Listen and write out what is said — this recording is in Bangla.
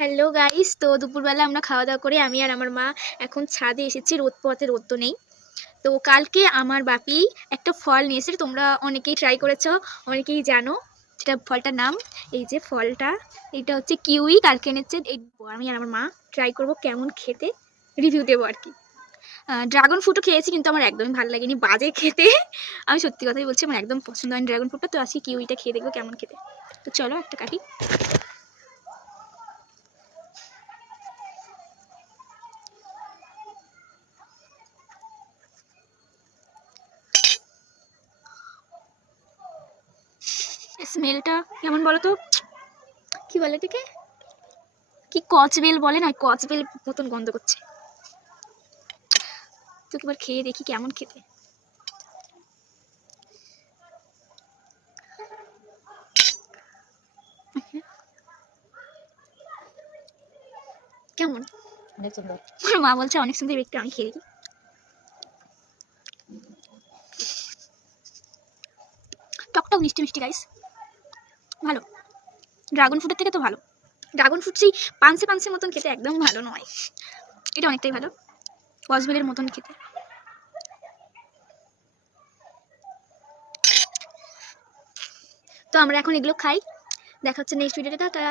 হ্যালো গাইস, তো দুপুরবেলা আমরা খাওয়া দাওয়া করে আমি আর আমার মা এখন ছাদে এসেছি। রোদ পথে রোদ তো নেই। তো কালকে আমার বাপি একটা ফল নিয়ে এসেছে, তোমরা অনেকেই ট্রাই করেছো, অনেকেই জানো সেটা ফলটার নাম। এই যে ফলটা, এটা হচ্ছে কিউই, কালকে এনেছে। এই আমি আর আমার মা ট্রাই করব কেমন খেতে, রিভিউ দেবো আর কি। ড্রাগন ফ্রুটও খেয়েছি কিন্তু আমার একদমই ভালো লাগেনি, বাজে খেতে। আমি সত্যি কথাই বলছি, আমার একদম পছন্দ হয়নি ড্রাগন ফ্রুটটা। তো আজকে কিউইটা খেয়ে দেখবো কেমন খেতে। তো চলো একটা কাটি। স্মেলটা কেমন বলো তো, কি বলে এটাকে, কি কচবেল বলে না, কচবেল মতন গন্ধ করছে। তো একবার খেয়ে দেখি কেমন খেতে। কেমন? অনেক সুন্দর। আমার মা বলছে অনেক সুন্দর, একটু আমি খেয়ে দেখি। টকটক মিষ্টি মিষ্টি গাইস, ভালো। ড্রাগন ফ্রুটের থেকে তো ভালো। ড্রাগন ফ্রুট সেই পানসে পানসের মতন খেতে একদম ভালো নয়, এটা অনেকটাই ভালো, কচবেলের মতন খেতে। তো আমরা এখন এগুলো খাই, দেখা হচ্ছে নেক্সট ভিডিওতে। টাটা।